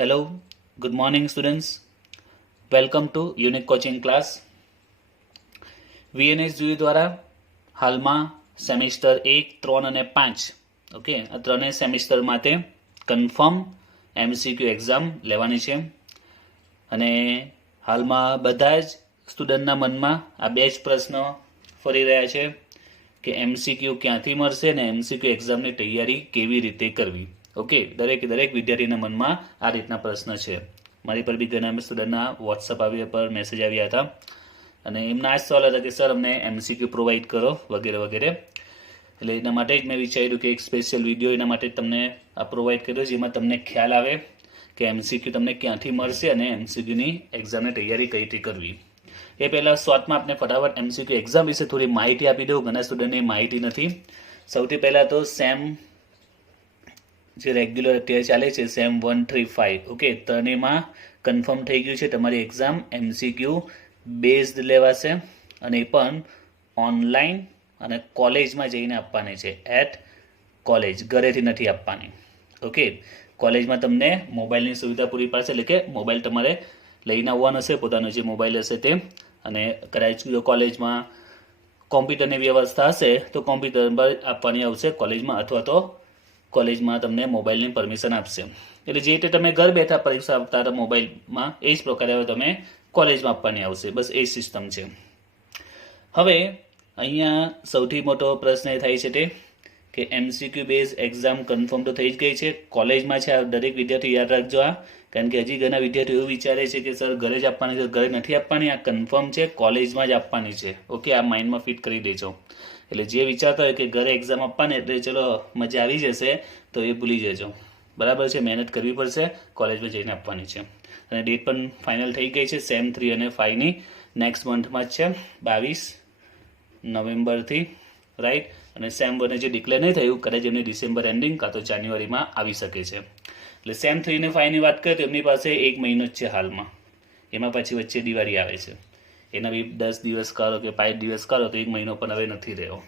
Hello, good morning students. Welcome to Unique Coaching Class. VNSGU દ્વારા હાલમાં semester 1, 3 અને 5 okay આ ત્રણેય સેમિસ્ટર માટે કન્ફર્મ MCQ એક્ઝામ લેવાની છે અને હાલમાં બધા જ સ્ટુડન્ટના મનમાં આ બે જ પ્રશ્ન ફરી રહ્યા છે કે MCQ ક્યાંથી મળશે અને MCQ એક્ઝામની તૈયારી કેવી રીતે કરવી. ઓકે, દરેક વિદ્યાર્થીના મનમાં આ રીતના પ્રશ્ન છે. મારી પર બી ઘણા સ્ટુડન્ટના વોટ્સઅપ આવ્યા પર મેસેજ આવ્યા હતા અને એમના આ જ સવાલ હતા કે સર અમને MCQ પ્રોવાઈડ કરો વગેરે વગેરે. એટલે એના માટે જ મેં વિચાર્યું કે એક સ્પેશિયલ વિડીયો એના માટે તમને આ પ્રોવાઈડ કર્યો જેમાં તમને ખ્યાલ આવે કે MCQ તમને ક્યાંથી મળશે અને MCQની એક્ઝામની તૈયારી કઈ રીતે કરવી. એ પહેલાં શોર્ટમાં આપણે ફટાફટ MCQ એક્ઝામ વિશે થોડી માહિતી આપી દઉં. ઘણા સ્ટુડન્ટને માહિતી નથી. સૌથી પહેલાં તો સેમ જે રેગ્યુલર અત્યારે ચાલે છે સેમ 1, 3, 5 ઓકે ત્રણેયમાં કન્ફર્મ થઈ ગયું છે તમારી એક્ઝામ MCQ બેઝડ લેવાશે અને એ પણ ઓનલાઈન અને કોલેજમાં જઈને આપવાની છે. એટ કોલેજ, ઘરેથી નથી આપવાની. ઓકે, કોલેજમાં તમને મોબાઈલની સુવિધા પૂરી પાડશે, એટલે કે મોબાઈલ તમારે લઈને આવવાનો હશે, પોતાનો જે મોબાઈલ હશે તે. અને કદાચ જો કોલેજમાં કોમ્પ્યુટરની વ્યવસ્થા હશે તો કોમ્પ્યુટર પર આપવાની આવશે કોલેજમાં, અથવા તો કોલેજમાં તમને મોબાઈલની પરમિશન આપશે. એટલે જે રીતે તમે ઘર બેઠા પરીક્ષા આપતા હતા મોબાઈલમાં, એ જ પ્રકારે હવે તમે કોલેજમાં આપવાની આવશે. બસ એ સિસ્ટમ છે. હવે અહીંયા સૌથી મોટો પ્રશ્ન એ થાય છે તે કે MCQ બેઝ એક્ઝામ કન્ફર્મ તો થઈ જ ગઈ છે, કોલેજમાં છે. આ દરેક વિદ્યાર્થી યાદ રાખજો આ, કારણ કે હજી ઘણા વિદ્યાર્થીઓ એવું વિચારે છે કે સર ઘરે જ આપવાની છે. ઘરે નથી આપવાની, આ કન્ફર્મ છે, કોલેજમાં જ આપવાની છે. ઓકે, આ માઇન્ડમાં ફિટ કરી દેજો. એટલે જે વિચારતા હોય કે ઘરે એક્ઝામ આપવાની એટલે ચલો મજા આવી જશે, તો એ ભૂલી જજો. બરાબર છે, મહેનત કરવી પડશે, કોલેજમાં જઈને આપવાની છે. અને ડેટ પણ ફાઇનલ થઈ ગઈ છે સેમ 3 અને 5ની નેક્સ્ટ મંથમાં જ છે, 22 નવેમ્બરથી, રાઈટ. અને સેમ 1 જે ડિક્લેર નહીં થયું, કદાચ એમની ડિસેમ્બર એન્ડિંગ કાં તો જાન્યુઆરીમાં આવી શકે છે. એટલે સેમ 3 અને 5ની વાત કરીએ તો એમની પાસે 1 મહિનો જ છે હાલમાં. એમાં પછી વચ્ચે દિવાળી આવે છે, એના બી 10 દિવસ કરો કે 5 દિવસ કરો તો 1 મહિનો પણ હવે નથી રહ્યો.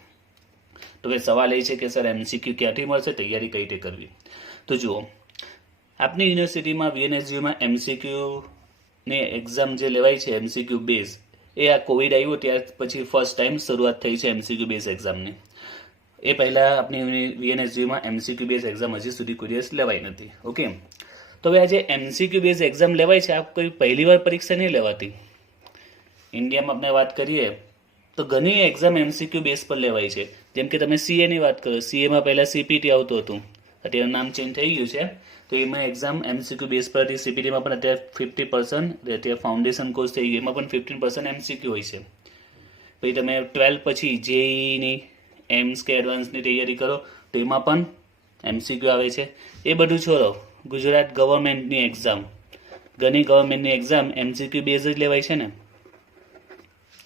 તો હવે સવાલ એ છે કે સર MCQ ક્યાંથી મળશે, તૈયારી કઈ રીતે કરવી. તો જુઓ, આપની યુનિવર્સિટીમાં VNSGUમાં MCQની એક્ઝામ જે લેવાય છે MCQ બેઝ, એ આ કોવિડ આવ્યું ત્યાર પછી ફર્સ્ટ ટાઈમ શરૂઆત થઈ છે MCQ બેઝ એક્ઝામની. એ પહેલાં આપણી VNSGUમાં MCQ બેઝ એક્ઝામ હજી સુધી કોઈ દિવસ લેવાઈ નથી. ઓકે, તો હવે આ જે MCQ બેઝ એક્ઝામ લેવાય છે, આ કોઈ પહેલી વાર પરીક્ષા નહીં લેવાતી. ઇન્ડિયામાં આપણે વાત કરીએ તો ઘણી એક્ઝામ MCQ બેઝ પર લેવાય છે. જેમ કે તમે CAની વાત કરો, CAમાં પહેલાં CPT આવતું હતું, અત્યારે નામ ચેન્જ થઈ ગયું છે. તો એમાં એક્ઝામ MCQ બેઝ પર હતી. CPTમાં પણ અત્યારે 50%, અત્યારે ફાઉન્ડેશન કોર્સ થઈ ગયું, એમાં પણ 15% MCQ હોય છે. પછી તમે 12 પછી JEEની એમ્સ કે એડવાન્સની તૈયારી કરો તો એમાં પણ MCQ આવે છે. એ બધું છોડો, ગુજરાત ગવર્મેન્ટની એક્ઝામ, ઘણી ગવર્મેન્ટની એક્ઝામ MCQ બેઝ જ લેવાય છે ને,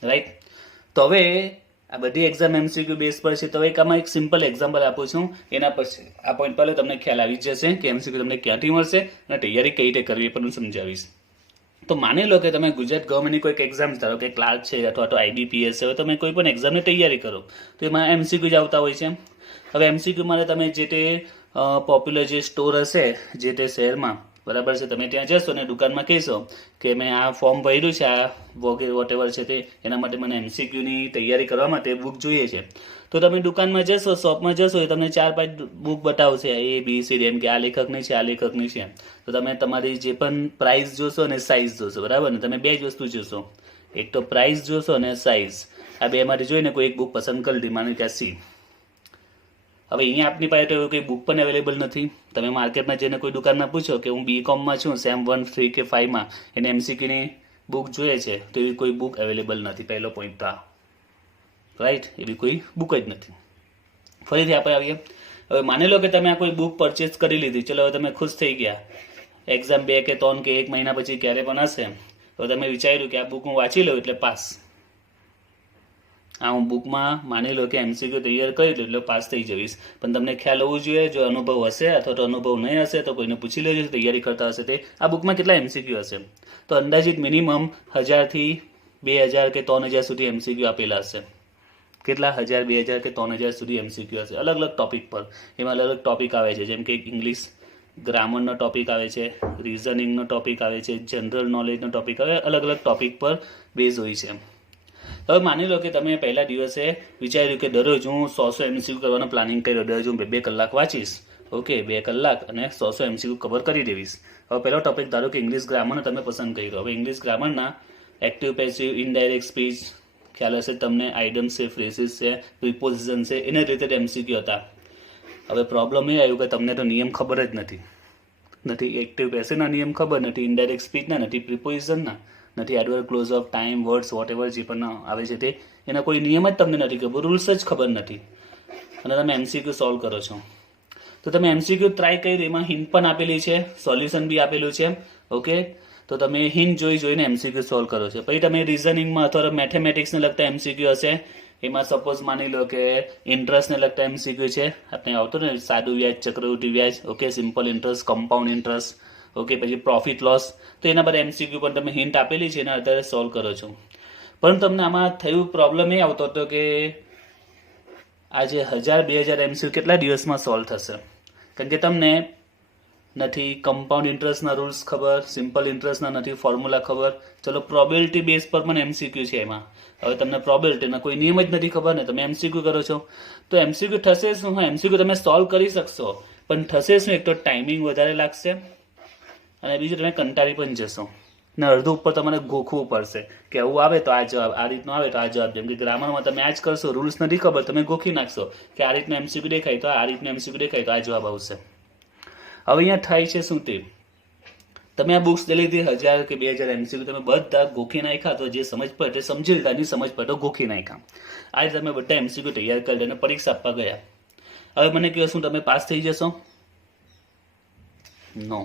રાઈટ. તો હવે આ બધી એક્ઝામ MCQ બેઝ પર છે. તો હવે આમાં એક સિમ્પલ એક્ઝામ્પલ આપું છું, એના પછી આ પોઈન્ટ પર તમને ખ્યાલ આવી જશે કે MCQ તમને ક્યાંથી મળશે અને તૈયારી કઈ રીતે કરવી એ પણ હું સમજાવીશ. તો માની લો કે તમે ગુજરાત ગવર્મેન્ટની કોઈક એક્ઝામ, ધારો કે ક્લાર્ક છે અથવા તો IBPS છે, તમે કોઈ પણ એક્ઝામની તૈયારી કરો તો એમાં MCQ જ આવતા હોય છે. હવે MCQ માટે તમે જે તે પોપ્યુલર જે સ્ટોર હશે જે તે શહેરમાં, બરાબર છે, તમે ત્યાં જશો અને દુકાનમાં કહેશો કે મેં આ ફોર્મ ભર્યું છે, આ વોટેવર છે તે, એના માટે મને MCQની તૈયારી કરવા માટે બુક જોઈએ છે. તો તમે દુકાનમાં જશો, શોપમાં જશો, એ તમને 4-5 બુક બતાવશે, ABC, એમ કે આ લેખકની છે, આ લેખકની છે. તો તમે તમારી જે પણ પ્રાઇસ જોશો અને સાઇઝ જોશો, બરાબર ને. તમે બે જ વસ્તુ જોશો, એક તો પ્રાઇસ જોશો અને સાઇઝ. આ બેમાંથી જોઈને કોઈ એક બુક પસંદ કરી લીધી, માની કે C. હવે અહીંયા આપની પાસે તો એવું કોઈ બુક પણ અવેલેબલ નથી. તમે માર્કેટમાં જઈને કોઈ દુકાનમાં પૂછો કે હું BComમાં છું, સેમ 1, 3 કે 5માં, એને MCQની બુક જોઈએ છે, તો એવી કોઈ બુક અવેલેબલ નથી. પહેલો પોઈન્ટ તો આ, રાઈટ, એવી કોઈ બુક જ નથી. ફરીથી આપણે આવીએ. હવે માની લો કે તમે આ કોઈ બુક પરચેસ કરી લીધી, ચલો હવે તમે ખુશ થઈ ગયા. એક્ઝામ 2 કે 3 કે 1 મહિના પછી ક્યારે પણ હશે, તો તમે વિચાર્યું કે આ બુક હું વાંચી લઉં એટલે પાસ. આ હું બુકમાં માની લો કે MCQ તૈયાર કરી લો એટલે પાસ થઈ જઈશ. પણ તમને ખ્યાલ હોવું જોઈએ, જો અનુભવ હશે અથવા તો અનુભવ નહીં હશે તો કોઈને પૂછી લેજો, તૈયારી કરતા હશે તે, આ બુકમાં કેટલા MCQ હશે. તો અંદાજિત મિનિમમ 1000 થી 2000 કે 3000 સુધી MCQ આપેલા હશે. કેટલા? 1000, 2000 કે 3000 સુધી MCQ હશે, અલગ અલગ ટોપિક પર. એમાં અલગ અલગ ટોપિક આવે છે, જેમ કે ઇંગ્લિશ ગ્રામરનો ટોપિક આવે છે, રિઝનિંગનો ટોપિક આવે છે, જનરલ નોલેજનો ટોપિક આવે, અલગ અલગ ટોપિક પર બેઝ હોય છે. હવે માની લો કે તમે પહેલા દિવસે વિચાર્યું કે દરરોજ હું 100 MCQ કરવાનું પ્લાનિંગ કર્યો, દરરોજ હું 2 કલાક વાંચીશ, ઓકે, 2 કલાક અને 100 MCQ કવર કરી દેવીશ. હવે પહેલો ટોપિક ધારો કે ઇંગ્લિશ ગ્રામરનો તમે પસંદ કર્યો. હવે ઇંગ્લિશ ગ્રામરના એક્ટિવ, પેસિવ, ઇનડાયરેક્ટ સ્પીચ, ખ્યાલ હશે તમને, આઇડમ્સ છે, ફ્રેઝિસ છે, પ્રિપોઝિશન છે, એને રિલેટેડ MCQ હતા. હવે પ્રોબ્લેમ એ આવ્યું કે તમને તો નિયમ ખબર જ નથી એક્ટિવ પેસિવના નિયમ ખબર નથી, ઇનડાયરેક્ટ સ્પીચના નથી, પ્રિપોઝિશનના નથી, adverb, clause of, time, words, whatever જે પણ આવે છે તે એના કોઈ નિયમ જ તમને નથી ખબર, રૂલ્સ જ ખબર નથી, અને તમે MCQ સોલ્વ કરો છો. તો તમે MCQ ટ્રાય કરી, એમાં હિન્ટ પણ આપેલી છે, સોલ્યુશન બી આપેલું છે, ઓકે. તો તમે હિન્ટ જોઈને MCQ સોલ્વ કરો છો. પછી તમે રિઝનિંગમાં અથવા મેથેમેટિક્સને લગતા MCQ હશે, એમાં સપોઝ માની લો કે ઇન્ટરેસ્ટને લગતા MCQ છે, આપણે આવતો ને સાદું વ્યાજ, ચક્રવૃદ્ધિ વ્યાજ, okay, simple interest, compound interest, okay, પછી પ્રોફિટ લોસ, તો એના બધા MCQ પણ તમે હિન્ટ આપેલી છે, એના આધારે સોલ્વ કરો છો. પણ તમને આમાં થયું પ્રોબ્લેમ એ આવતો હતો કે આજે 1000-2000 MCQ કેટલા દિવસમાં સોલ્વ થશે? કારણ કે તમને નથી કમ્પાઉન્ડ ઇન્ટરેસ્ટના રૂલ્સ ખબર, સિમ્પલ ઇન્ટરેસ્ટના નથી ફોર્મ્યુલા ખબર, ચલો પ્રોબેબિલિટી બેઝ પર પણ MCQ છે એમાં. હવે તમને પ્રોબેબિલિટીના કોઈ નિયમ જ નથી ખબર ને તમે MCQ કરો છો, તો MCQ થશે શું? હા, MCQ તમે સોલ્વ કરી શકશો, પણ થશે શું? એક તો ટાઈમિંગ વધારે લાગશે, અને બીજું તમે કંટાળી પણ જશો, ને અડધું ઉપર તમારે ગોખવું પડશે કે આવું આવે તો આ જવાબ, આ રીતનું આવે તો આ જવાબ. જેમ કે ગ્રામરમાં તમે આ જ કરશો, રૂલ્સ નથી ખબર, તમે ગોખી નાખશો કે આ રીતનું MCQ દેખાય તો આ રીતનું MCQ દેખાય તો આ જવાબ આવશે. હવે અહીંયા થાય છે શું? તે તમે આ બુક્સ લઈ લીધી 1000 કે 2000 MCQ તમે બધા ગોખી નાખ્યા, તો જે સમજ પડે તે સમજી લીધા, નહીં સમજ પડે તો ગોખી નાખ્યા. આ રીતે તમે બધા MCQ તૈયાર કરી અને પરીક્ષા આપવા ગયા. હવે મને કહો, શું તમે પાસ થઈ જશો? નો.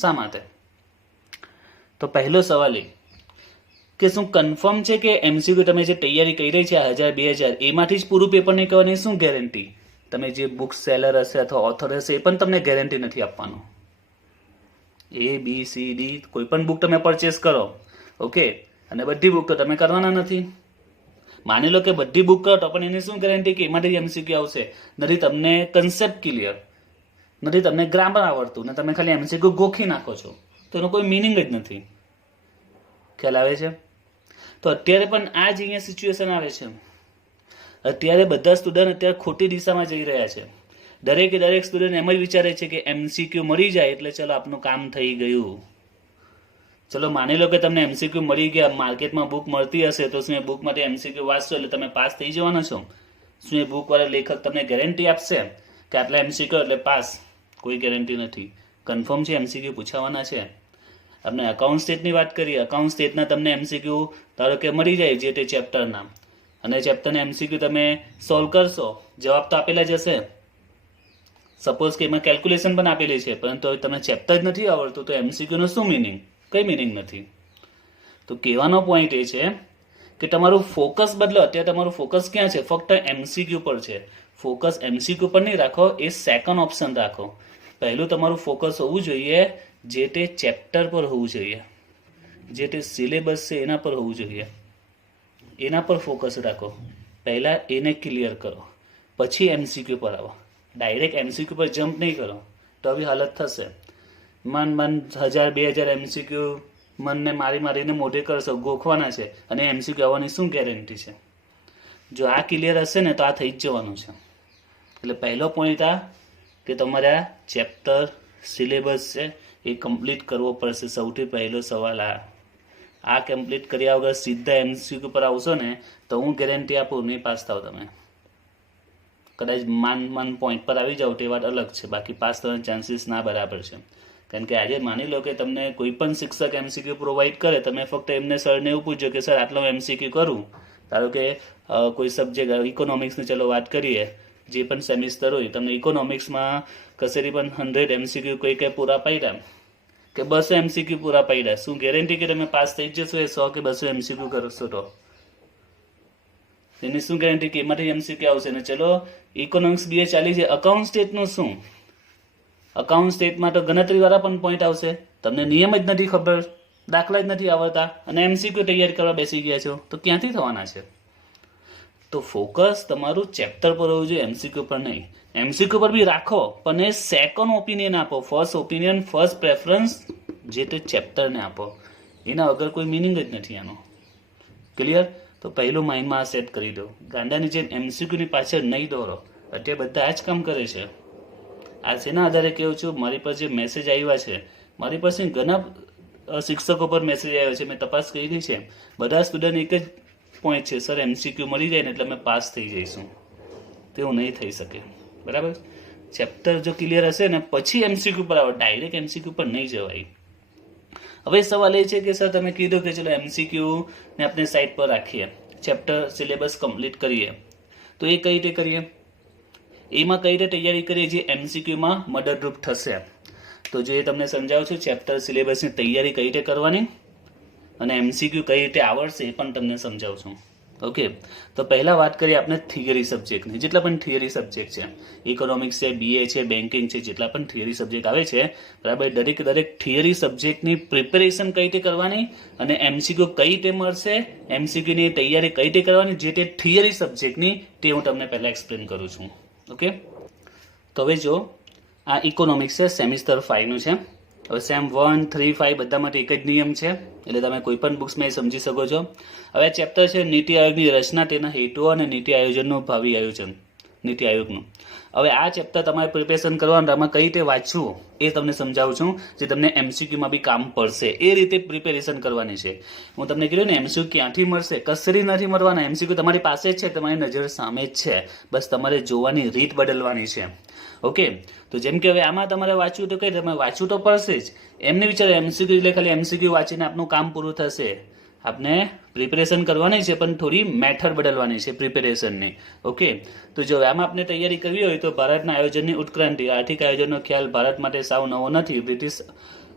શા માટે? તો પહેલો સવાલ એ કે શું કન્ફર્મ છે કે MCQ તમે જે તૈયારી કરી રહી છે 1000-2000 એમાંથી જ પૂરું પેપર નહીં કરવાની? શું ગેરંટી? તમે જે બુક સેલર હશે અથવા ઓથર હશે એ પણ તમને ગેરંટી નથી આપવાનો. ABCD કોઈ પણ બુક તમે પરચેસ કરો, ઓકે, અને બધી બુક તો તમે કરવાના નથી. માની લો કે બધી બુક કરો તો પણ એની શું ગેરંટી કે એમાંથી MCQ આવશે? નથી તમને કન્સેપ્ટ ક્લિયર, નથી તમને ગ્રામર આવડતું, ને તમે ખાલી MCQ ગોખી નાખો છો, તો એનો કોઈ મિનિંગ જ નથી. ખ્યાલ આવે છે? તો અત્યારે પણ આ જ અહીંયા સિચ્યુએશન આવે છે. અત્યારે બધા સ્ટુડન્ટ અત્યારે ખોટી દિશામાં જઈ રહ્યા છે. દરેક સ્ટુડન્ટ એમ જ વિચારે છે કે MCQ મળી જાય એટલે ચલો આપનું કામ થઈ ગયું. ચલો માની લો કે તમને MCQ મળી ગયા, માર્કેટમાં બુક મળતી હશે, તો શું એ બુકમાંથી MCQ વાંચશો એટલે તમે પાસ થઈ જવાના છો? શું એ બુકવાળા લેખક તમને ગેરંટી આપશે કે આટલા MCQ એટલે પાસ? કોઈ ગેરંટી નથી. કન્ફર્મ છે MCQ પૂછાવાના છે. આપણે અકાઉન્ટ સ્ટેટની વાત કરીએ, અકાઉન્ટ સ્ટેટના તમને MCQ ધારો કે મળી જાય જે તે ચેપ્ટરના, અને ચેપ્ટરના MCQ તમે સોલ્વ કરશો, જવાબ તો આપેલા જ હશે. સપોઝ કે એમાં કેલ્ક્યુલેશન પણ આપેલી છે, પરંતુ હવે તમને ચેપ્ટર જ નથી આવડતું, તો MCQ નો શું મિનિંગ? કઈ મિનિંગ નથી. તો કહેવાનો પોઈન્ટ એ છે કે તમારું ફોકસ બદલો. અત્યારે તમારું ફોકસ ક્યાં છે? ફક્ત MCQ પર છે. ફોકસ MCQ પર નહીં રાખો, એ સેકન્ડ ઓપ્શન રાખો. પહેલું તમારું ફોકસ હોવું જોઈએ જે તે ચેપ્ટર પર હોવું જોઈએ, જે તે સિલેબસ છે એના પર હોવું જોઈએ, એના પર ફોકસ રાખો. પહેલાં એને ક્લિયર કરો, પછી MCQ પર આવો. ડાયરેક્ટ MCQ પર જમ્પ નહીં કરો તો આવી હાલત થશે. મન 1000-2000 MCQ મનને મારીને મોઢે કરશો, ગોખવાના છે, અને MCQ આવવાની શું ગેરંટી છે? જો આ ક્લિયર હશે ને તો આ થઈ જ જવાનું છે. એટલે પહેલો પોઈન્ટ આ કે તમારા ચેપ્ટર સિલેબસ છે એ કમ્પ્લીટ કરવો પડશે. સૌથી પહેલો સવાલ આ કમ્પ્લીટ કર્યા વગર સીધા MCQ પર આવશો ને તો હું ગેરંટી આપું નહીં પાસ થાવ તમે. કદાચ માન પોઈન્ટ પર આવી જાવ તે વાત અલગ છે, બાકી પાસ થવાના ચાન્સીસ ના બરાબર છે. કારણ કે આજે માની લો કે તમને કોઈ પણ શિક્ષક MCQ પ્રોવાઈડ કરે, તમે ફક્ત એમને સરને એવું પૂછજો કે સર આટલો MCQ કરું. ધારો કે કોઈ સબ્જેક્ટ ઇકોનોમિક્સની ચલો વાત કરીએ, જે પણ સેમિસ્ટર હોય, તમને ઇકોનોમિક્સમાં કસેરી પણ 100 MCQ કોઈ કંઈ પૂરા પાડ્યા કે 200 MCQ પૂરા પાડ્યા, શું ગેરંટી કે તમે પાસ થઈ જશો એ 100 કે 200 MCQ કરશો તો? એની શું ગેરંટી કે એમાંથી MCQ આવશે? ને ચલો ઇકોનોમિક્સ BA ચાલી છે, અકાઉન્ટ સ્ટેટનું શું? અકાઉન્ટ સ્ટેટમાં તો ગણતરીવાળા પણ પોઈન્ટ આવશે. તમને નિયમ જ નથી ખબર, દાખલા જ નથી આવડતા, અને MCQ તૈયાર કરવા બેસી ગયા છો, તો ક્યાંથી થવાના છે? તો ફોકસ તમારું ચેપ્ટર પર હોવું જોઈએ, MCQ પર નહીં. એમસીક્યુ પર બી રાખો, પણ એ સેકન્ડ ઓપિનિયન આપો. ફર્સ્ટ ઓપિનિયન, ફર્સ્ટ પ્રેફરન્સ જે તે ચેપ્ટરને આપો. એના વગર કોઈ મિનિંગ જ નથી આનો. ક્લિયર? તો પહેલું માઇન્ડમાં આ સેટ કરી દો. ગાંડાની જેમ એમસીક્યુની પાછળ નહીં દોરો. અત્યારે બધા આ જ કામ કરે છે. આ શેના આધારે કહું છું, મારી પર જે મેસેજ આવ્યા છે, મારી પાસે ઘણા શિક્ષકો પર મેસેજ આવ્યો છે, મેં તપાસ કરી છે. બધા સ્ટુડન્ટ એક જ પોઈન્ટ છે, સર એમસીક્યુ મળી જાય ને એટલે અમે પાસ થઈ જઈશું. તેવું નહીં થઈ શકે. બરાબર? ચેપ્ટર જો ક્લિયર હશે ને પછી એમસીક્યુ પર આવો, ડાયરેક્ટ એમસીક્યુ પર નહીં જવાય. હવે સવાલ એ છે કે સર તમે કીધું કે ચલો એમસીક્યુ ને આપણે સાઈડ પર રાખીએ, ચેપ્ટર સિલેબસ કમ્પ્લીટ કરીએ, તો એ કઈ રીતે કરીએ? એમાં કઈ રીતે તૈયારી કરીએ જે એમસીક્યુમાં મદદરૂપ થશે? તો જો એ તમને સમજાવું છું, ચેપ્ટર સિલેબસની તૈયારી કઈ રીતે કરવાની અને એમસીક્યુ કઈ રીતે આવડશે એ પણ તમને સમજાવું છું. ઓકે, તો પહેલાં વાત કરીએ આપણે થિયરી સબ્જેક્ટની. જેટલા પણ થિયરી સબ્જેક્ટ છે, ઇકોનોમિક્સ છે, બીએ છે, બેન્કિંગ છે, જેટલા પણ થિયરી સબ્જેક્ટ આવે છે, બરાબર, દરેક થિયરી સબ્જેક્ટની પ્રિપેરેશન કઈ રીતે કરવાની અને એમસીક્યુ કઈ રીતે મળશે, એમસીક્યુની તૈયારી કઈ રીતે કરવાની જે તે થિયરી સબ્જેક્ટની, તે હું તમને પહેલાં એક્સપ્લેન કરું છું. ઓકે, તો હવે જો આ ઇકોનોમિક્સ છે, સેમિસ્ટર 5નું છે. હવે સેમ 1, 3, 5 બધા માટે એક જ નિયમ છે, એટલે તમે કોઈ પણ બુક્સમાં એ સમજી શકો છો. હવે ચેપ્ટર છે નીતિ આયોગની રચના, તેના હેતુઓ અને નીતિ આયોજનનું ભાવિ આયોજન, નીતિ આયોગનું. હવે આ ચેપ્ટર તમારે પ્રિપેરેશન કરવાનું, આમાં કઈ રીતે વાંચવું એ તમને સમજાવું છું, જે તમને એમસીક્યુમાં બી કામ પડશે. એ રીતે પ્રિપેરેશન કરવાની છે. હું તમને કીધું ને એમસીક્યુ ક્યાંથી મળશે, કસરી નથી મળવાના. એમસીક્યુ તમારી પાસે જ છે, તમારી નજર સામે જ છે, બસ તમારે જોવાની રીત બદલવાની છે. ઓકે, તો જેમ કે હવે આમાં તમારે વાંચવું તો કઈ તમે વાંચવું તો પડશે જ. એમને વિચારે એમસીક્યુ એટલે ખાલી એમસીક્યુ વાંચીને આપનું કામ પૂરું થશે. આપણે પ્રિપેરેશન કરવાની છે, પણ થોડી મેથડ બદલવાની છે પ્રિપેરેશનની. ઓકે, તો જો આમાં આપણે તૈયારી કરવી હોય તો ભારતના આયોજનની ઉત્ક્રાંતિ. આર્થિક આયોજનનો ખ્યાલ ભારત માટે સાવ નવો નથી. બ્રિટિશ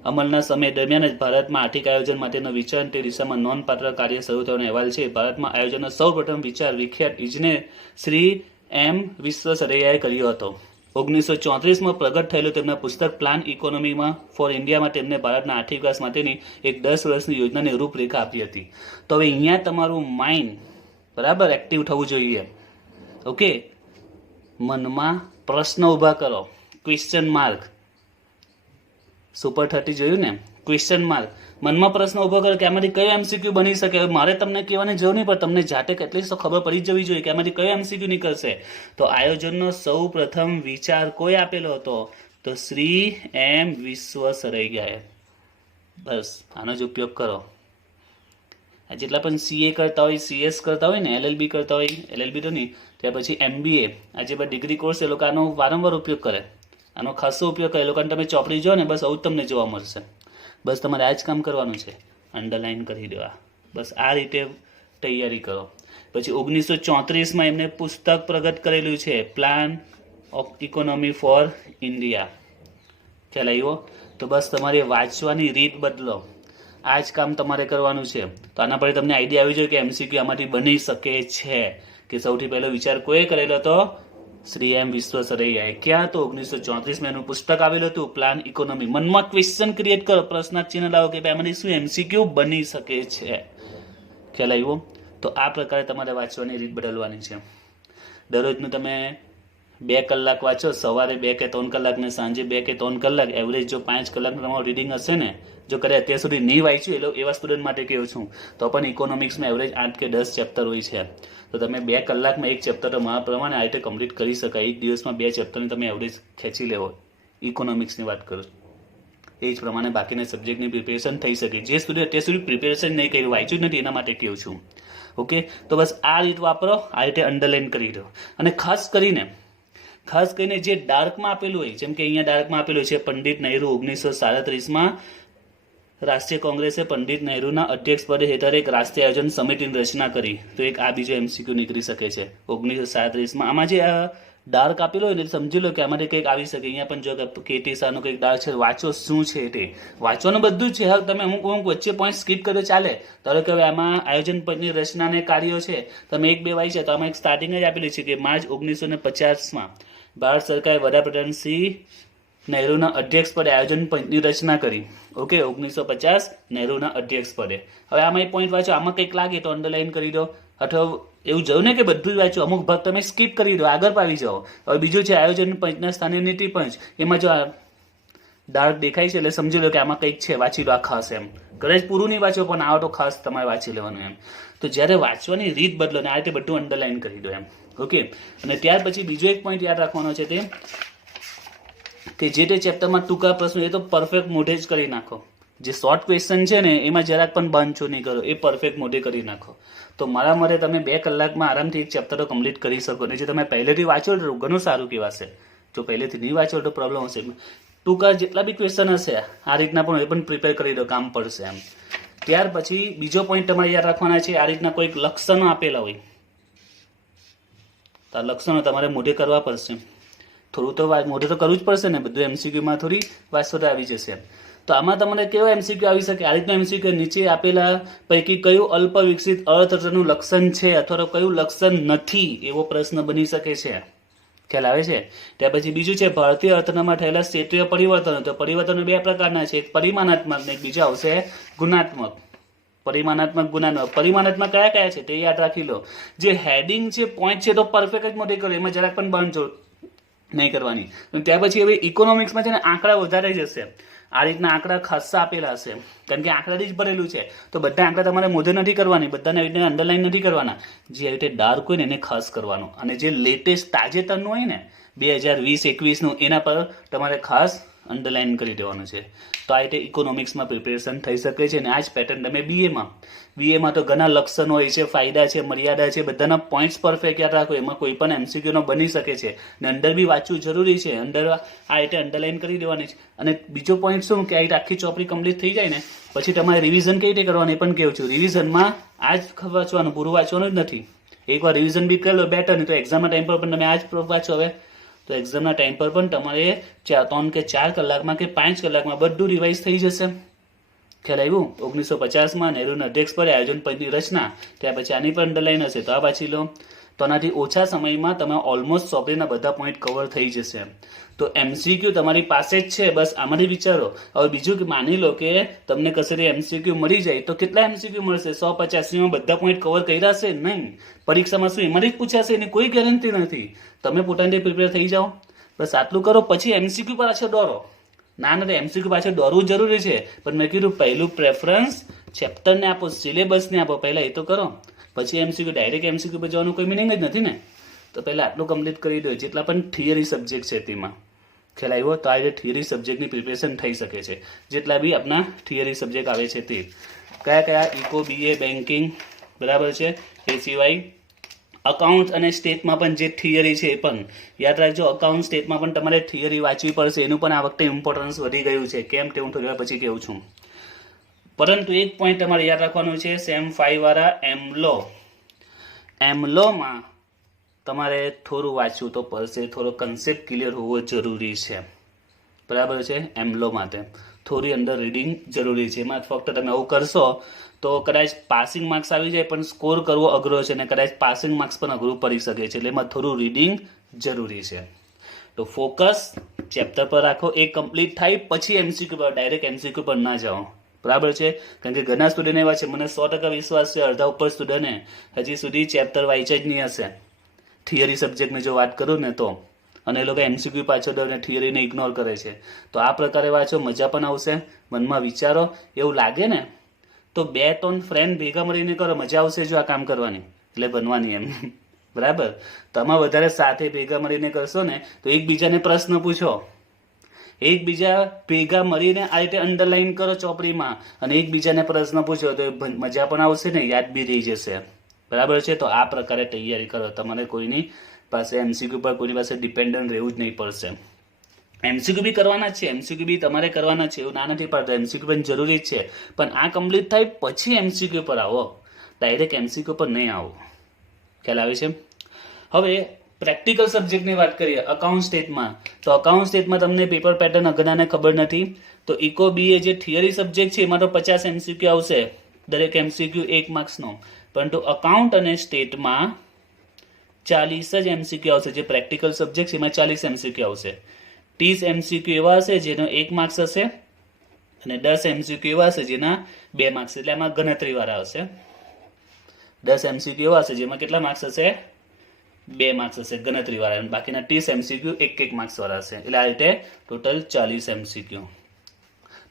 અમલના સમય દરમિયાન જ ભારતમાં આર્થિક આયોજન માટેનો વિચાર તે દિશામાં નોંધપાત્ર કાર્ય શરૂ થવાનો અહેવાલ છે. ભારતમાં આયોજનનો સૌપ્રથમ વિચાર વિખ્યાત ઇજનેર શ્રી એમ વિશ્વેશ્વરૈયાએ કર્યો હતો. 1934માં પ્રગટ થયેલું તેમના પુસ્તક પ્લાન ઇકોનોમીમાં ફોર ઇન્ડિયામાં તેમને ભારતના આર્થિક વિકાસ માટેની એક 10 વર્ષની યોજનાની રૂપરેખા આપી હતી. તો હવે અહીંયા તમારું માઇન્ડ બરાબર એક્ટિવ થવું જોઈએ. ઓકે, મનમાં પ્રશ્ન ઊભા કરો, ક્વેશ્ચન માર્ક. સુપર 30 જોયું ને, ક્વેશ્ચન માર્ક. મનમાં પ્રશ્ન ઊભો કરો કે આમાંથી કયો એમસીક્યુ બની શકે. મારે તમને કહેવાની જરૂર નહીં, પણ તમને જાતે કેટલી તો ખબર પડી જવી જોઈએ કે આમાંથી કયો એમસીક્યુ નીકળશે. તો આયોજનનો સૌ પ્રથમ વિચાર કોઈ આપેલો હતો? તો શ્રી એમ વિશ્વેશ્વરૈયાએ. બસ આનો જ ઉપયોગ કરો. જેટલા પણ સીએ કરતા હોય, સીએસ કરતા હોય ને, એલએલબી કરતા હોય, એલએલબી તો નહીં, ત્યાર પછી એમબીએ, આ જે બધા ડિગ્રી કોર્સ એ લોકો આનો વારંવાર ઉપયોગ કરે, આનો ખાસો ઉપયોગ કરે. એ લોકોને તમે ચોપડી જો ને બસ આવું તમને જોવા મળશે. બસ તમારે આ જ કામ કરવાનું છે, અંડરલાઈન કરી દેવા. બસ આ રીતે તૈયારી કરો. પછી 1934માં એમને પુસ્તક પ્રગટ કરેલું છે, plan of economy for India. ખ્યાલ આવ્યો? તો બસ તમારે વાંચવાની રીત બદલો. આ જ કામ તમારે કરવાનું છે. તો આના પર તમને આઈડિયા આવી જોઈએ કે એમસીક્યુ આમાંથી બની શકે છે. કે સૌથી પહેલો વિચાર કોઈએ કરેલો હતો? શ્રી એમ વિશ્વેશ્વરૈયાએ. ક્યાં? તો 1934માં એનું પુસ્તક આવેલું હતું, પ્લાન ઇકોનોમી. મનમાં ક્વેશ્ચન ક્રિએટ કરો, પ્રશ્નાર્થ ચિહ્ન લાવો કે આમાંથી શું એમસીક્યુ બની શકે છે. ખ્યાલ આવ્યો? તો આ પ્રકારે તમારે વાંચવાની રીત બદલવાની છે. દરરોજનું તમે 2 કલાક વાંચો, સવારે 2 કે 3 કલાક ને સાંજે 2 કે 3 કલાક, એવરેજ જો 5 કલાકનું તમારું રીડિંગ હશે ને, જો કદાચ અત્યાર સુધી નહીં વાંચ્યું એવા સ્ટુડન્ટ માટે કહું છું, તો પણ ઇકોનોમિક્સમાં એવરેજ 8 કે 10 ચેપ્ટર હોય છે. તો તમે 2 કલાકમાં એક ચેપ્ટર તો મારા પ્રમાણે આ રીતે કમ્પ્લીટ કરી શકાય. એક દિવસમાં 2 ચેપ્ટરની તમે એવરેજ ખેંચી લેવો. ઇકોનોમિક્સની વાત કરું, એ જ પ્રમાણે બાકીના સબ્જેક્ટની પ્રિપેરેશન થઈ શકે. જે સ્ટુડન્ટ અત્યાર સુધી પ્રિપેરેશન નહીં કર્યું, વાંચ્યું જ નથી, એના માટે કહું છું. ઓકે, તો બસ આ રીત વાપરો, આ રીતે અંડરલાઈન કરી દો. અને ખાસ કરીને જે ડાર્કમાં આપેલું હોય, જેમ કે અહીંયા ડાર્કમાં આપેલું છે, પંડિત નહેરુ 1937માં રાષ્ટ્રીય કોંગ્રેસે પંડિત નહેરુના અધ્યક્ષ પદે હેઠળ એક રાષ્ટ્રીય આયોજન સમિતિની રચના કરી. તો એક આ બીજો એમસીક્યુ નીકળી શકે છે 1937માં. આમાં જે ડાર્ક આપેલો હોય ને સમજી લો કે આમાંથી કંઈક આવી શકે. અહીંયા પણ જો કેટી શાહનું કંઈક ડાર્ક છે, વાંચો શું છે તે. વાંચવાનું બધું જ છે. હા, તમે અમુક વચ્ચે પોઈન્ટ સ્કીપ કર્યો ચાલે. ધારો કે હવે આમાં આયોજન પદની રચનાને કાર્યો છે, તમે 1-2 વાંચી છે, તો આમાં એક સ્ટાર્ટિંગ જ આપેલી છે કે માર્ચ 1950માં ભારત સરકારે વડાપ્રધાન શ્રી નહેરુના અધ્યક્ષ પદે આયોજન પંચની રચના કરી. ઓકે, 1950 નહેરુના અધ્યક્ષ પદે. હવે આમાં એક પોઈન્ટ વાંચો, આમાં કંઈક લાગે તો અંડરલાઈન કરી દો. અથવા એવું જોયું ને કે બધું જ વાંચો, અમુક ભાગ તમે સ્કીપ કરી દો, આગળ પાવી જાઓ. હવે બીજું છે આયોજન પંચના સ્થાને નીતિ પંચ. એમાં જો ડાર્ક દેખાય છે એટલે સમજી લો કે આમાં કંઈક છે, વાંચી લો આ ખાસ એમ. કદાચ પૂરું નહીં વાંચો પણ આવો તો ખાસ તમારે વાંચી લેવાનું એમ. તો જ્યારે વાંચવાની રીત બદલો ને આ રીતે બધું અંડરલાઈન કરી દો એમ. ઓકે. અને ત્યાર પછી બીજો એક પોઈન્ટ યાદ રાખવાનો છે તે કે જે તે ચેપ્ટરમાં ટૂંકા પ્રશ્નો એ તો પરફેક્ટ મોઢે જ કરી નાખો. જે શોર્ટ ક્વેશ્ચન છે ને એમાં જરાક પણ બાંધછો નહીં કરો, એ પરફેક્ટ મોઢે કરી નાખો. તો મારા મતે તમે 2 કલાકમાં આરામથી એક ચેપ્ટર કમ્પ્લીટ કરી શકો. ને જે તમે પહેલેથી વાંચો તો ઘણું સારું કહેવાશે. જો પહેલેથી નહીં વાંચો તો પ્રોબ્લેમ હશે. ટૂંકા જેટલા બી ક્વેશ્ચન હશે આ રીતના પણ એ પણ પ્રિપેર કરી દો, કામ પડશે એમ. ત્યાર પછી બીજો પોઈન્ટ તમારે યાદ રાખવાના છે, આ રીતના કોઈક લક્ષણો આપેલા હોય તો આ લક્ષણો તમારે મોઢે કરવા પડશે. થોડું તો મોઢે તો કરવું જ પડશે ને, બધું એમસીક્યુમાં થોડી વાંચતો આવી જશે. તો આમાં તમને કેવો એમસીક્યુ આવી શકે? આ રીતનો એમસીક્યુ નીચે આપેલા પૈકી કયું અલ્પ વિકસિત અર્થતંત્રનું લક્ષણ છે અથવા તો કયું લક્ષણ નથી, એવો પ્રશ્ન બની શકે છે. ખ્યાલ આવે છે? ત્યાર પછી બીજું છે ભારતીય અર્થતંત્રમાં થયેલા ક્ષેત્રીય પરિવર્તનો. તો પરિવર્તનો 2 પ્રકારના છે, એક પરિમાણાત્મક ને એક બીજો આવશે ગુણાત્મક. પરિમાણાત્મક, ગુણાત્મક. પરિમાણાત્મક કયા કયા છે તે યાદ રાખી લો. જે હેડિંગ છે, પોઈન્ટ છે તો પરફેક્ટ જ મોઢે કરો, એમાં જરાક પણ બાંધછોડ નહીં કરવાની. ત્યાર પછી હવે ઇકોનોમિક્સમાં છે ને આંકડા વધારે જશે. આ રીતના આંકડા ખાસ્સા આપેલા હશે, કારણ કે આંકડાથી જ ભરેલું છે. તો બધા આંકડા તમારે મોઢે નથી કરવાની, બધાને રીતે અંડરલાઈન નથી કરવાના. જે રીતે ડાર્ક હોય ને એને ખાસ કરવાનું, અને જે લેટેસ્ટ તાજેતરનું હોય ને 2020-21નું એના પર તમારે ખાસ અંડરલાઈન કરી દેવાનું છે. તો આ રીતે ઇકોનોમિક્સમાં પ્રિપેરેશન થઈ શકે છે. અને આ જ પેટર્ન તમે બીએમાં તો ઘણા લક્ષણો હોય છે, ફાયદા છે, મર્યાદા છે, બધાના પોઈન્ટ્સ પરફેક્ટ યાદ રાખો. એમાં કોઈ પણ એમસીક્યુનો બની શકે છે ને અંદર બી વાંચવું જરૂરી છે. અંદર આ રીતે અંડરલાઈન કરી દેવાની છે. અને બીજો પોઈન્ટ શું કે આ રીતે આખી ચોપડી કમ્પ્લીટ થઈ જાય ને પછી તમારે રિવિઝન કઈ રીતે કરવાનું એ પણ કહું છું. રિવિઝનમાં આ જ વાંચવાનું, પૂરું વાંચવાનું જ નથી. એકવાર રિવિઝન બી કરી લો બેટર, નહીં તો એક્ઝામના ટાઈમ પર પણ તમે આ જ વાંચો. હવે તો એક્ઝામના ટાઈમ પર પણ તમારે 3 કે 4 કલાકમાં કે 5 કલાકમાં બધું રિવાઇઝ થઈ જશે. ખ્યાલ આવ્યું? 1950માં નહેરુના અધ્યક્ષ પર આયોજન પંચની રચના, ત્યાર પછી આની પણ અંડરલાઈન હશે તો આ વાંચી લો. તો આનાથી ઓછા સમયમાં તમે ઓલમોસ્ટ ચોપડીના બધા પોઈન્ટ કવર થઈ જશે. તો એમસીક્યુ તમારી પાસે જ છે, બસ આમાંથી વિચારો. હવે બીજું કે માની લો કે તમને કશે એમસીક્યુ મળી જાય તો કેટલા એમસીક્યુ મળશે? 185માં બધા પોઈન્ટ કવર કર્યા છે? નહીં. પરીક્ષામાં શું એમાંથી જ પૂછાશે? એની કોઈ ગેરંટી નથી. તમે પોતાની પ્રિપેર થઈ જાઓ, બસ આટલું કરો, પછી એમસીક્યુ પર પાછળ દોરો. ના નથી, એમસીક્યુ પાછળ દોરવું જરૂરી છે, પણ મેં કીધું પહેલું પ્રેફરન્સ ચેપ્ટરને આપો, સિલેબસને આપો પહેલાં, એ તો કરો. પછી એમસીક્યુ, ડાયરેક્ટ એમસીક્યુ પર જવાનું કોઈ મિનિંગ જ નથી ને. તો પહેલાં આટલું કમ્પ્લીટ કરી દો, જેટલા પણ થિયરી સબ્જેક્ટ છે તેમાં. ખ્યાલ આવ્યો? તો આ રીતે થિયરી સબ્જેક્ટની પ્રિપેરેશન થઈ શકે છે. જેટલા બી આપણા થિયરી સબ્જેક્ટ આવે છે તે કયા કયા? ઇકો, બીએ, બેન્કિંગ, બરાબર છે. એ સિવાય અકાઉન્ટ અને સ્ટેટમાં પણ જે થિયરી છે એ પણ યાદ રાખજો. અકાઉન્ટ સ્ટેટમાં પણ તમારે થિયરી વાંચવી પડશે. એનું પણ આ વખતે ઇમ્પોર્ટન્સ વધી ગયું છે. કેમ તે હું થોડી વાર પછી કહું છું. પરંતુ એક પોઈન્ટ તમારે યાદ રાખવાનું છે, સેમ 5 વાળા એમલો. એમલોમાં તમારે થોડું વાંચવું તો પડશે, થોડો કન્સેપ્ટ ક્લિયર હોવો જરૂરી છે. બરાબર છે? એમલો માટે થોડી અંદર રીડિંગ જરૂરી છે. એમાં ફક્ત તમે આવું કરશો તો કદાચ પાસિંગ માર્ક્સ આવી જાય, પણ સ્કોર કરવો અઘરો છે અને કદાચ પાસિંગ માર્ક્સ પણ અઘરું પડી શકે છે. એટલે એમાં થોડું રીડિંગ જરૂરી છે. તો ફોકસ ચેપ્ટર પર રાખો. એ કમ્પ્લીટ થાય પછી એમસીક્યુ પર, ડાયરેક્ટ એમસીક્યુ પર ના જાઓ. બરાબર છે? કારણ કે ઘણા સ્ટુડન્ટ એવા છે, મને 100% વિશ્વાસ છે, અડધા ઉપર સ્ટુડન્ટે હજી સુધી ચેપ્ટર વાંચ્યા જ નહીં હશે. થિયરી સબ્જેક્ટની જો વાત કરું ને તો, અને એ લોકો એમસીક્યુ પાછળ અને થિયરીને ઇગ્નોર કરે છે. તો આ પ્રકારે વાંચો, મજા પણ આવશે, મનમાં વિચારો. એવું લાગે ને તો 2-3 ફ્રેન્ડ ભેગા મળીને કરો, મજા આવશે જો આ કામ કરવાની, એટલે બનવાની એમ. બરાબર? તમે વધારે સાથે ભેગા મળીને કરશો ને તો એકબીજાને પ્રશ્ન પૂછો, એકબીજા ભેગા મળીને આ રીતે અંડરલાઈન કરો ચોપડીમાં, અને એકબીજાને પ્રશ્ન પૂછો તો મજા પણ આવશે ને, યાદ બી રહી જશે. બરાબર છે? તો આ પ્રકારે તૈયારી કરો. તમારે કોઈની પાસે એમસીક્યુ પર કોઈની પાસે ડિપેન્ડન્ટ રહેવું જ નહીં પડશે. એમસીક્યુ બી કરવાના છે, એમસીક્યુ બી તમારે કરવાના છે, એવું ના નથી પાડતો. એમસીક્યુ પણ જરૂરી છે, પણ આ કમ્પ્લીટ થાય પછી એમસીક્યુ પર આવો, ડાયરેક્ટ એમસીક્યુ પર નહીં આવો. ખ્યાલ આવે છે? હવે પ્રેક્ટિકલ સબ્જેક્ટની વાત કરીએ અકાઉન્ટ સ્ટેટમાં. તો અકાઉન્ટ સ્ટેટમાં તમને પેપર પેટર્ન અઘનાને ખબર નથી. તો ઇકો બીએ જે થિયરી સબ્જેક્ટ છે એમાં તો 50 એમસીક્યુ આવશે, દરેક એમસીક્યુ 1 માર્ક્સનો. પરંતુ અકાઉન્ટ અને સ્ટેટમાં 40 જ એમસીક્યુ આવશે. જે પ્રેક્ટિકલ સબ્જેક્ટ છે એમાં 40 એમસીક્યુ આવશે. 30 એમસીક્યુ એવા હશે જેનો 1 માર્ક્સ હશે, અને 10 એમસીક્યુ એવા હશે જેના 2 માર્ક્સ. એટલે આમાં ગણતરીવાળા હશે. 10 MCQ એવા હશે જેમાં કેટલા માર્ક્સ હશે? 2 માર્ક્સ હશે ગણતરીવાળા, અને બાકીના 30 MCQ 1 માર્ક્સ વાળા હશે. એટલે આ રીતે ટોટલ 40 MCQ.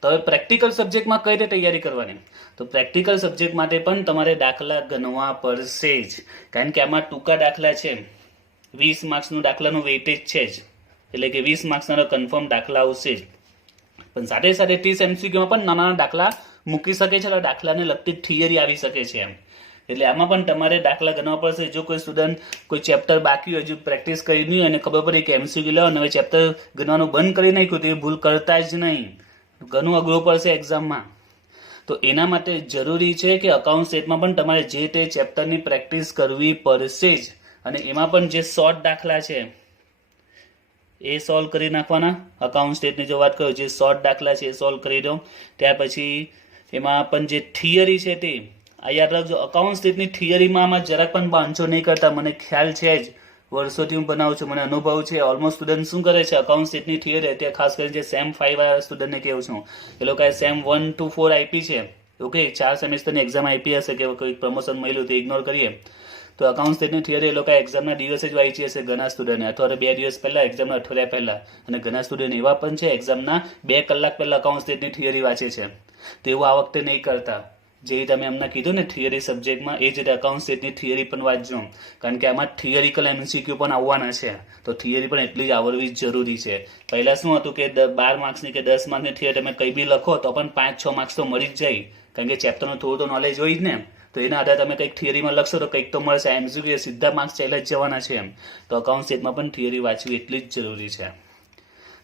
તો હવે પ્રેક્ટિકલ સબ્જેક્ટમાં કઈ રીતે તૈયારી કરવાની? તો પ્રેક્ટિકલ સબ્જેક્ટ માટે પણ તમારે દાખલા ગણવા પડશે જ, કારણ કે આમાં ટૂંકા દાખલા છે. 20 માર્ક્સનું દાખલાનું વેઇટેજ છે જ, એટલે કે 20 માર્ક્સના કન્ફર્મ દાખલા આવશે જ. પણ સાથે સાથે 30 MCQમાં પણ નાના દાખલા મૂકી શકે છે, એટલે દાખલાને લગતી થિયરી આવી શકે છે એમ. એટલે આમાં પણ તમારે દાખલા ગણવા પડશે. જો કોઈ સ્ટુડન્ટ કોઈ ચેપ્ટર બાકી હોય, હજુ પ્રેક્ટિસ કરી નહીં અને ખબર પડી કે MCQ લેવો અને હવે ચેપ્ટર ગણવાનું બંધ કરી નાખ્યું, તો એ ભૂલ કરતા જ નહીં. ઘણું અઘરું પડશે એક્ઝામમાં. તો એના માટે જરૂરી છે કે અકાઉન્ટ સ્ટેટમાં પણ તમારે જે તે ચેપ્ટરની પ્રેક્ટિસ કરવી પડશે જ, અને એમાં પણ જે શોર્ટ દાખલા છે એ સોલ્વ કરી નાખવાના. અકાઉન્ટ સ્ટેટની જો વાત કરું, જે શોર્ટ દાખલા છે એ સોલ્વ કરી દો. ત્યાર પછી એમાં પણ જે થિયરી છે તે આ યાદ રાખજો. અકાઉન્ટ સ્ટેટની થિયરીમાં આમાં જરાક પણ બાંધો નહીં કરતા. મને ખ્યાલ છે જ, વર્ષોથી હું બનાવું છું, મને અનુભવ છે. ઓલમોસ્ટ સ્ટુડન્ટ શું કરે છે, અકાઉન્ટ સ્ટેટની થિયરી અત્યારે ખાસ કરીને જે સેમ 5 વાળા સ્ટુડન્ટને કહું છું, એ લોકોએ સેમ 1 to 4 આપી છે. ઓકે, 4 સેમેસ્ટરની એક્ઝામ આપી હશે કે કોઈ પ્રમોશન મળ્યું તો ઇગ્નોર કરીએ. તો અકાઉન્ટ સ્ટેટની થિયરી એ લોકો એક્ઝામના દિવસે જ વાંચી હશે ઘણા સ્ટુડન્ટે, અથવા 2 દિવસ પહેલા, એક્ઝામના અઠવાડિયા પહેલા. અને ઘણા સ્ટુડન્ટ એવા પણ છે એક્ઝામના 2 કલાક પહેલા અકાઉન્ટ સ્ટેટની થિયરી વાંચે છે. તો એવું આ વખતે નહીં કરતા. જે તમે અમને કીધું ને થિયરી સબ્જેક્ટમાં, એ જ રીતે અકાઉન્ટ સ્ટેટની થિયરી પણ વાંચજો, કારણ કે આમાં થિયરિકલ MCQ પણ આવવાના છે. તો થિયરી પણ એટલી જ આવડવી જરૂરી છે. પહેલા શું હતું કે 12 માર્ક્સની કે 10 માર્ક્સની થિયરી તમે કંઈ બી લખો તો પણ 5-6 માર્ક્સ તો મળી જ જાય, કારણ કે ચેપ્ટરનું થોડું તો નોલેજ હોય જ ને. તો એના આધારે તમે કંઈક થિયરીમાં લખશો તો કંઈક તો મળશે. MCQ સીધા માર્ક્સ ચાલ્યા જ જવાના છે એમ. તો અકાઉન્ટ સ્ટેટમાં પણ થિયરી વાંચવી એટલી જ જરૂરી છે.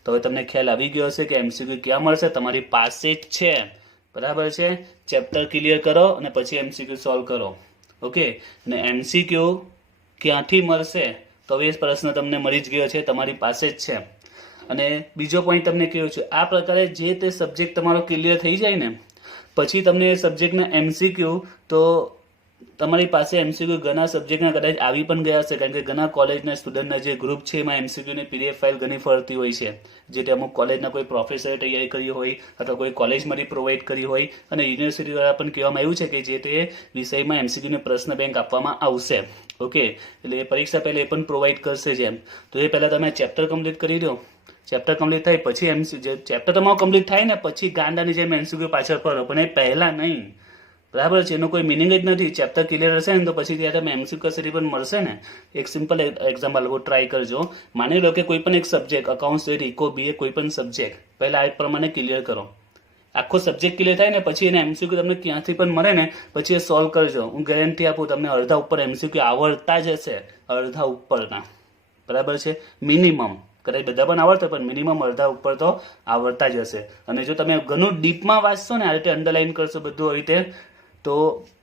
તો હવે તમને ખ્યાલ આવી ગયો હશે કે MCQ ક્યાં મળશે, તમારી પાસે જ છે. બરાબર છે? ચેપ્ટર ક્લિયર કરો અને પછી MCQ સોલ્વ કરો. ઓકે, અને MCQ ક્યાંથી મળશે તો એ પ્રશ્ન તમને મળી જ ગયો છે, તમારી પાસે જ છે. અને બીજો પોઈન્ટ તમને કહ્યું છે, આ પ્રકારે જે તે સબ્જેક્ટ તમારો ક્લિયર થઈ જાય ને પછી તમને એ સબ્જેક્ટના MCQ, તો તમારી પાસે MCQ ઘણા સબ્જેક્ટના કદાચ આવી પણ ગયા હશે, કારણ કે ઘણા કોલેજના સ્ટુડન્ટના જે ગ્રુપ છે એમાં MCQની PDF ફાઇલ ઘણી ફરતી હોય છે, જે તે અમુક કોલેજના કોઈ પ્રોફેસરે તૈયારી કરી હોય અથવા કોઈ કોલેજમાંથી પ્રોવાઈડ કરી હોય. અને યુનિવર્સિટી દ્વારા પણ કહેવામાં આવ્યું છે કે જે તે વિષયમાં MCQની પ્રશ્ન બેંક આપવામાં આવશે. ઓકે, એટલે એ પરીક્ષા પહેલાં એ પણ પ્રોવાઈડ કરશે જેમ. તો એ પહેલાં તમે ચેપ્ટર કમ્પ્લીટ કરી દો. ચેપ્ટર કમ્પ્લીટ થાય પછી ચેપ્ટર તમારું કમ્પ્લીટ થાય ને પછી ગાંડાની જેમ MCQ પાછળ પડો, પણ એ પહેલાં નહીં. બરાબર છે? એનો કોઈ મિનિંગ જ નથી. ચેપ્ટર ક્લિયર હશે ને તો પછી ત્યારે તમે MCQ કસેથી પણ મળશે ને. એક સિમ્પલ એક્ઝામ્પલ ટ્રાય કરજો. માની લો કે કોઈ પણ એક subject, account stat, eco, BA, કોઈ પણ સબ્જેક્ટ પહેલાં આ પ્રમાણે ક્લિયર કરો. આખો સબ્જેક્ટ ક્લિયર થાય ને પછી એને MCQ તમને ક્યાંથી પણ મળે ને પછી એ સોલ્વ કરજો. હું ગેરંટી આપું તમને અડધા ઉપર MCQ આવડતા જ હશે, અડધા ઉપરના. બરાબર છે? મિનિમમ. કદાચ બધા પણ આવડતા પણ મિનિમમ અડધા ઉપર તો આવડતા જ હશે. અને જો તમે ઘણું ડીપમાં વાંચશો ને, આ રીતે અંડરલાઈન કરશો બધું આવી રીતે, તો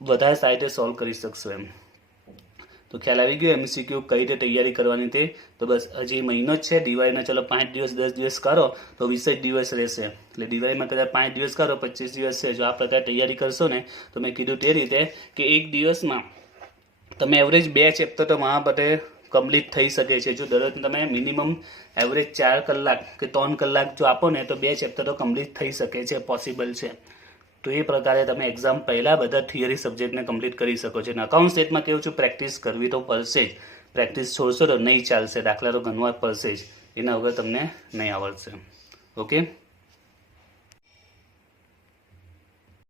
વધારે સારી રીતે સોલ્વ કરી શકશો એમ. તો ખ્યાલ આવી ગયો MCQ કઈ રીતે તૈયારી કરવાની તે. તો બસ હજી મહિનો જ છે દિવાળીના. ચલો 5 દિવસ 10 દિવસ કરો તો 20 દિવસ રહેશે. એટલે દિવાળીમાં કદાચ 5 દિવસ કરો, 25 દિવસ છે. જો આ પ્રકારે તૈયારી કરશો ને તો મેં કીધું તે રીતે કે એક દિવસમાં તમે એવરેજ 2 ચેપ્ટર તો મારા માટે કમ્પ્લીટ થઈ શકે છે. જો દરરોજ તમે મિનિમમ એવરેજ 4 કલાક કે 3 કલાક જો આપો ને તો 2 ચેપ્ટર તો કમ્પ્લીટ થઈ શકે છે, પોસિબલ છે. તો એ પ્રકારે તમે એક્ઝામ પહેલાં બધા થિયરી સબ્જેક્ટને કમ્પ્લીટ કરી શકો છો. અને અકાઉન્ટ સ્ટેટમાં કેવું છું, પ્રેક્ટિસ કરવી તો પડશે જ. પ્રેક્ટિસ છોડશો તો નહીં ચાલશે. દાખલા તો ગણવા પડશે જ, એના વગર તમને નહીં આવડશે. ઓકે.